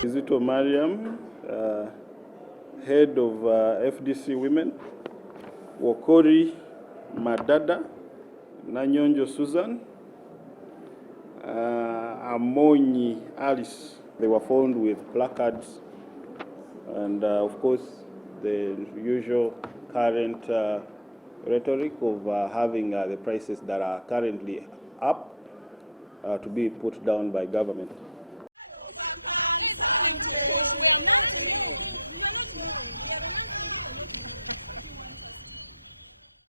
Kizito Mariam, head of FDC Women, Wokori Madada, Nanyonjo Susan, Amonyi Alice. They were found with placards and, of course, the usual current rhetoric of having the prices that are currently up to be put down by government.